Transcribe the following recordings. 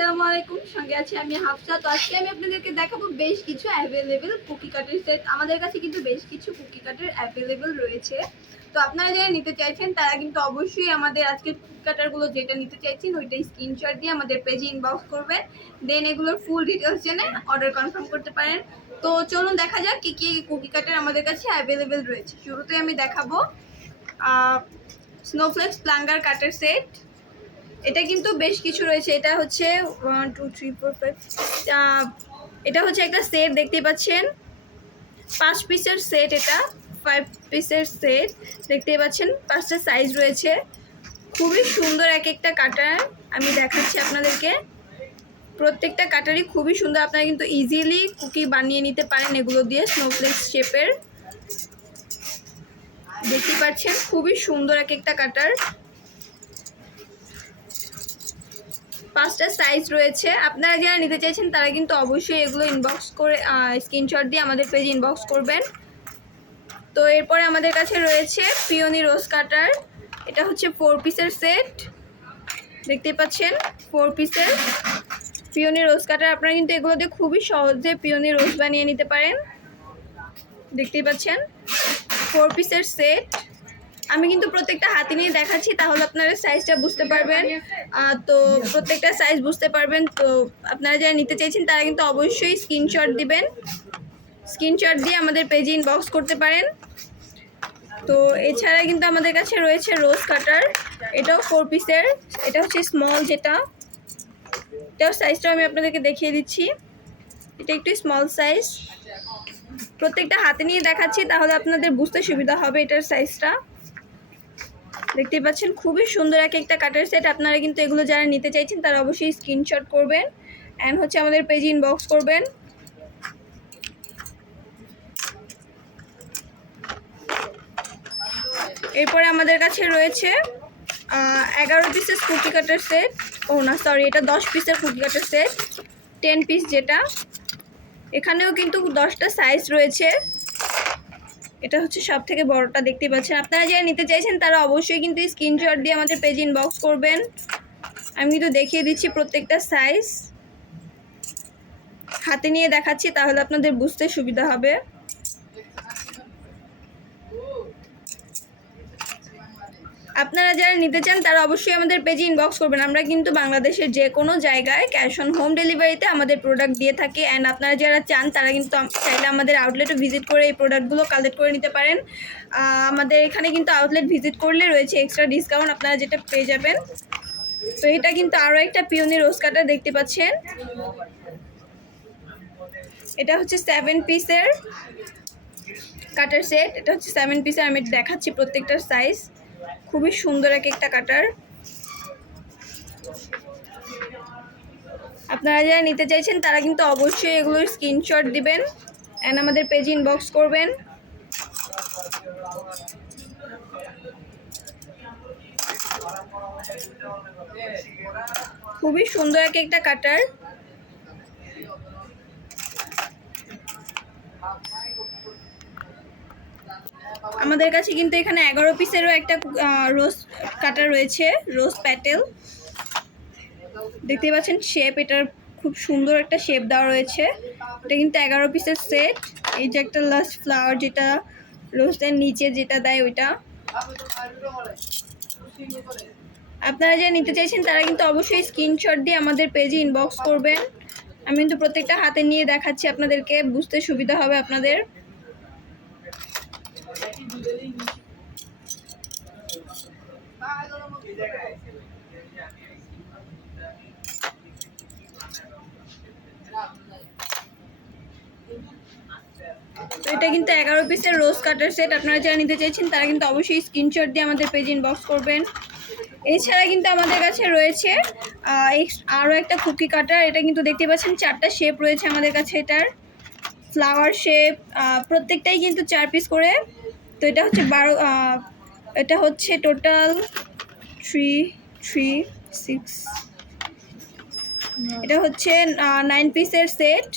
আসসালামু আলাইকুম, সঙ্গে আছি আমি হাফসা। তো আজকে আমি আপনাদেরকে দেখাবো বেশ কিছু অ্যাভেলেবেল কুকি কাটের সেট আমাদের কাছে কিন্তু বেশ কিছু কুকি কাটের অ্যাভেলেবেল রয়েছে। তো আপনারা যারা নিতে চাইছেন, তারা কিন্তু অবশ্যই আমাদের আজকে কুকি কাটারগুলো যেটা নিতে চাইছেন ওইটাই স্ক্রিনশট দিয়ে আমাদের পেজে ইনবক্স করবেন। দেন এগুলোর ফুল ডিটেলস জেনে অর্ডার কনফার্ম করতে পারেন। তো চলুন দেখা যাক কী কী কুকি কাটার আমাদের কাছে অ্যাভেলেবেল রয়েছে। শুরুতে আমি দেখাবো স্নোফ্লেক্স প্লাঙ্গার কাটার সেট এটা কিন্তু বেশ কিছু রয়েছে। এটা হচ্ছে one two three four five এটা হচ্ছে একটা সেট দেখতেই পাচ্ছেন। পাঁচ পিসের সেট এটা। ফাইভ পিসের সেট দেখতেই পাচ্ছেন। পাঁচটা সাইজ রয়েছে। খুবই সুন্দর এক একটা কাটার আমি দেখাচ্ছি আপনাদেরকে। প্রত্যেকটা কাটারই খুবই সুন্দর। আপনারা কিন্তু ইজিলি কুকি বানিয়ে নিতে পারেন এগুলো দিয়ে স্নোফ্লেক্স শেপের দেখতে পাচ্ছেন? খুবই সুন্দর এক একটা কাটার পাঁচটা সাইজ রয়েছে। আপনারা যারা নিতে চাইছেন, তারা কিন্তু অবশ্যই এগুলো ইনবক্স করে স্ক্রিনশট দিয়ে আমাদের পেজে ইনবক্স করবেন। তো এরপরে আমাদের কাছে রয়েছে পিওনি রোজ কাটার এটা হচ্ছে ফোর পিসের সেট দেখতেই পাচ্ছেন ফোর পিসের পিওনি রোজ কাটার আপনারা কিন্তু এগুলো দিয়ে খুবই সহজে পিওনি রোজ বানিয়ে নিতে পারেন। দেখতেই পাচ্ছেন ফোর পিসের সেট আমি কিন্তু প্রত্যেকটা হাতি নিয়ে দেখাচ্ছি, তাহলে আপনারা সাইজটা বুঝতে পারবেন। তো প্রত্যেকটা সাইজ বুঝতে পারবেন। তো আপনারা যারা নিতে চাইছেন, তারা কিন্তু অবশ্যই স্ক্রিনশট দিবেন। স্ক্রিনশট দিয়ে আমাদের পেজে ইনবক্স করতে পারেন। তো এছাড়া কিন্তু আমাদের কাছে রয়েছে রোজ কাটার এটাও ফোর পিসের এটা হচ্ছে স্মল যেটা। এটাও সাইজটা আমি আপনাদেরকে দেখিয়ে দিচ্ছি। এটা একটু স্মল সাইজ প্রত্যেকটা হাতে নিয়ে দেখাচ্ছি, তাহলে আপনাদের বুঝতে সুবিধা হবে এটার সাইজটা দেখতেই পাচ্ছেন, খুবই সুন্দর এক একটা কাটার সেট আপনারা কিন্তু এগুলো যারা নিতে চাইছেন, তারা অবশ্যই স্ক্রিনশট করবেন অ্যান্ড হচ্ছে আমাদের পেজে ইনবক্স করবেন। এরপরে আমাদের কাছে রয়েছে এগারো পিসের কুকি কাটার সেট ও না সরি এটা দশ পিসের cookie cutter set ten piece যেটা। এখানেও কিন্তু দশটা সাইজ রয়েছে। এটা হচ্ছে সব থেকে বড়টা দেখতে পাচ্ছেন। আপনারা যারা নিতে চাইছেন, তারা অবশ্যই কিন্তু স্ক্রিনশট দিয়ে আমাদের পেজ ইনবক্স করবেন। আমি কিন্তু দেখিয়ে দিচ্ছি প্রত্যেকটা সাইজ হাতে নিয়ে দেখাচ্ছি, তাহলে আপনাদের বুঝতে সুবিধা হবে। আপনারা যারা নিতে চান, তারা অবশ্যই আমাদের পেজে ইনবক্স করবেন। আমরা কিন্তু বাংলাদেশের যে কোনো জায়গায় ক্যাশ অন হোম ডেলিভারিতে আমাদের প্রোডাক্ট দিয়ে থাকি। অ্যান্ড আপনারা যারা চান, তারা কিন্তু চাইলে আমাদের আউটলেটও ভিজিট করে এই প্রোডাক্টগুলো কালেক্ট করে নিতে পারেন। আমাদের এখানে কিন্তু আউটলেট ভিজিট করলে রয়েছে এক্সট্রা ডিসকাউন্ট আপনারা যেটা পেয়ে যাবেন। তো এটা কিন্তু আরও একটা পিওনি রোজ কাটার দেখতে পাচ্ছেন। এটা হচ্ছে সেভেন পিসের কাটার সেট এটা হচ্ছে সেভেন পিসের আমি দেখাচ্ছি প্রত্যেকটার সাইজ খুবই সুন্দর এক একটা কাটার। আপনারা যারা নিতে চাইছেন, তারা কিন্তু অবশ্যই এগুলোর স্ক্রিনশট দিবেন অ্যান্ড আমাদের পেজ ইনবক্স করবেন। খুবই সুন্দর এক একটা কাটার। আমাদের কাছে কিন্তু এখানে এগারো পিসেরও একটা রোজ কাটা রয়েছে, রোজ প্যাটেল। দেখতে পাচ্ছেন শেপ এটার খুব সুন্দর একটা শেপ দেওয়া রয়েছে। এটা কিন্তু এগারো পিসের সেট এই যে একটা লাস্ট ফ্লাওয়ার যেটা রোজের নিচে যেটা দেয় ওইটা। আপনারা যারা নিতে চাইছেন, তারা কিন্তু অবশ্যই স্ক্রিনশট দিয়ে আমাদের পেজে ইনবক্স করবেন। আমি কিন্তু প্রত্যেকটা হাতে নিয়ে দেখাচ্ছি, আপনাদেরকে বুঝতে সুবিধা হবে আপনাদের। এটা কিন্তু এগারো পিসের রোজ কাটার সেট আপনারা যারা নিতে চাইছেন তারা কিন্তু অবশ্যই স্ক্রিনশট দিয়ে আমাদের পেজ ইনবক্স করবেন। এছাড়া কিন্তু আমাদের কাছে রয়েছে আরও একটা কুকি কাটার এটা কিন্তু দেখতে পাচ্ছেন চারটা শেপ রয়েছে আমাদের কাছে এটার। ফ্লাওয়ার শেপ প্রত্যেকটাই কিন্তু চার পিস করে তো এটা হচ্ছে বারো এটা হচ্ছে টোটাল থ্রি থ্রি সিক্স এটা হচ্ছে নাইন পিসের সেট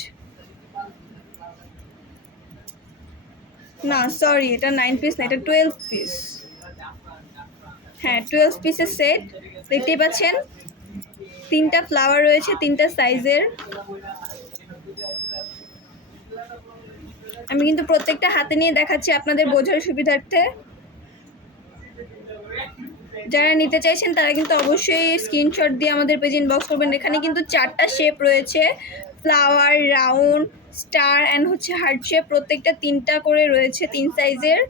না সরি এটা নাইন পিস না এটা টুয়েলভ পিস হ্যাঁ টুয়েলভ পিসের সেট দেখতেই পাচ্ছেন? তিনটা ফ্লাওয়ার রয়েছে তিনটা সাইজের আমি কিন্তু প্রত্যেকটা হাতে নিয়ে দেখাচ্ছি আপনাদের বোঝার সুবিধার্থে। যারা নিতে চাইছেন, তারা কিন্তু অবশ্যই স্ক্রিনশট দিয়ে আমাদের পেজ ইনবক্স করবেন। এখানে কিন্তু চারটা শেপ রয়েছে। ফ্লাওয়ার রাউন্ড স্টার অ্যান্ড হচ্ছে হার্ট শেপ প্রত্যেকটা তিনটা করে রয়েছে তিন সাইজের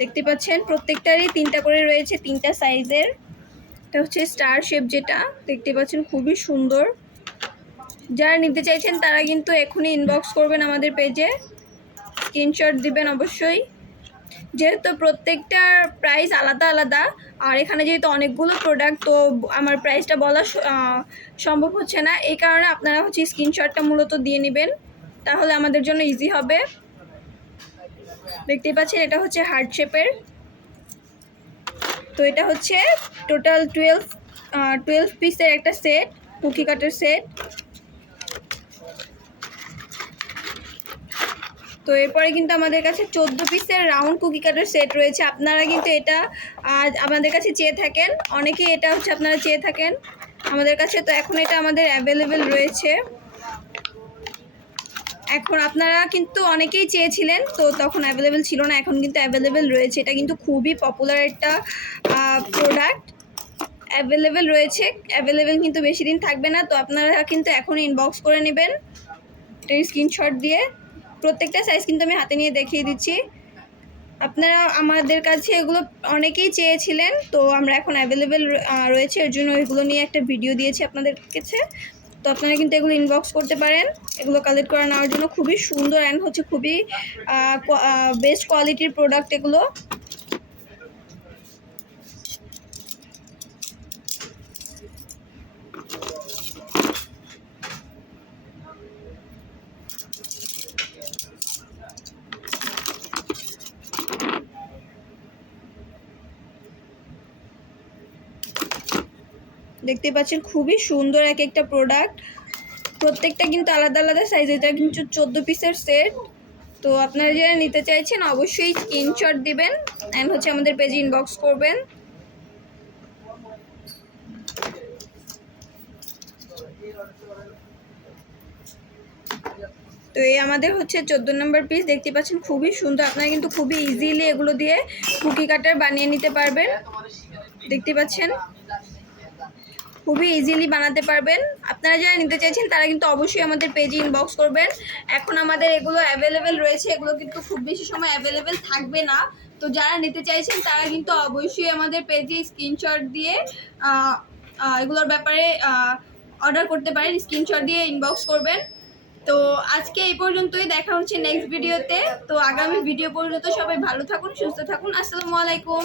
দেখতে পাচ্ছেন, প্রত্যেকটারই তিনটা করে রয়েছে তিনটা সাইজের এটা হচ্ছে স্টার শেপ যেটা। দেখতে পাচ্ছেন, খুবই সুন্দর। যারা নিতে চাইছেন, তারা কিন্তু এখনই ইনবক্স করবেন আমাদের পেজে স্ক্রিনশট দিবেন অবশ্যই। যেহেতু প্রত্যেকটার প্রাইস আলাদা আলাদা, আর এখানে যেহেতু অনেকগুলো প্রোডাক্ট তো আমার প্রাইসটা বলা সম্ভব হচ্ছে না। এই কারণে আপনারা হচ্ছে স্ক্রিনশটটা মূলত দিয়ে নেবেন। তাহলে আমাদের জন্য ইজি হবে। দেখতেই পাচ্ছেন, এটা হচ্ছে হার্ট শেপের তো এটা হচ্ছে টোটাল টুয়েলভ টুয়েলভ পিসের একটা সেট কুকি কাটের সেট তো এরপরে কিন্তু আমাদের কাছে চোদ্দ পিসের রাউন্ড কুকি কাটার সেট রয়েছে। আপনারা কিন্তু এটা আমাদের কাছে চেয়ে থাকেন। অনেকেই এটা হচ্ছে আপনারা চেয়ে থাকেন। আমাদের কাছে তো এখন এটা আমাদের অ্যাভেলেবেল রয়েছে। এখন আপনারা কিন্তু অনেকেই চেয়েছিলেন, তো তখন অ্যাভেলেবেল ছিল না, এখন কিন্তু অ্যাভেলেবেল রয়েছে। এটা কিন্তু খুবই পপুলার একটা প্রোডাক্ট অ্যাভেলেবেল রয়েছে অ্যাভেলেবেল কিন্তু বেশি দিন থাকবে না, তো আপনারা কিন্তু এখন ইনবক্স করে নেবেন। এটার স্ক্রিনশট দিয়ে। প্রত্যেকটা সাইজ কিন্তু আমি হাতে নিয়ে দেখিয়ে দিচ্ছি। আপনারা আমাদের কাছে এগুলো অনেকেই চেয়েছিলেন, তো আমরা এখন অ্যাভেলেবেল রয়েছে। এর জন্য এগুলো নিয়ে একটা ভিডিও দিয়েছি আপনাদের কাছে। তো আপনারা কিন্তু এগুলো ইনবক্স করতে পারেন। এগুলো কালেক্ট করে নেওয়ার জন্য খুবই সুন্দর অ্যান্ড হচ্ছে খুবই বেস্ট কোয়ালিটির প্রোডাক্ট এগুলো। দেখতে পাচ্ছেন, খুবই সুন্দর এক একটা প্রোডাক্ট প্রত্যেকটা কিন্তু আলাদা আলাদা সাইজ এটা কিন্তু চোদ্দ পিসের সেট তো আপনারা যারা নিতে চাইছেন, অবশ্যই স্ক্রিনশট দিবেন অ্যান্ড হচ্ছে আমাদের পেজে ইনবক্স করবেন। তো এই আমাদের হচ্ছে চোদ্দ নম্বর পিস দেখতে পাচ্ছেন, খুবই সুন্দর। আপনারা কিন্তু খুবই ইজিলি এগুলো দিয়ে কুকি কাটার বানিয়ে নিতে পারবেন। দেখতে পাচ্ছেন? খুবই ইজিলি বানাতে পারবেন। আপনারা যারা নিতে চাইছেন, তারা কিন্তু অবশ্যই আমাদের পেজে ইনবক্স করবেন। এখন আমাদের এগুলো অ্যাভেলেবেল রয়েছে, এগুলো কিন্তু খুব বেশি সময় অ্যাভেলেবেল থাকবে না। তো যারা নিতে চাইছেন, তারা কিন্তু অবশ্যই আমাদের পেজে স্ক্রিনশট দিয়ে এগুলোর ব্যাপারে অর্ডার করতে পারেন। স্ক্রিনশট দিয়ে ইনবক্স করবেন। তো আজকে এই পর্যন্তই, দেখা হচ্ছে নেক্সট ভিডিওতে তো। আগামী ভিডিও পর্যন্ত সবাই ভালো থাকুন, সুস্থ থাকুন। আসসালামু আলাইকুম।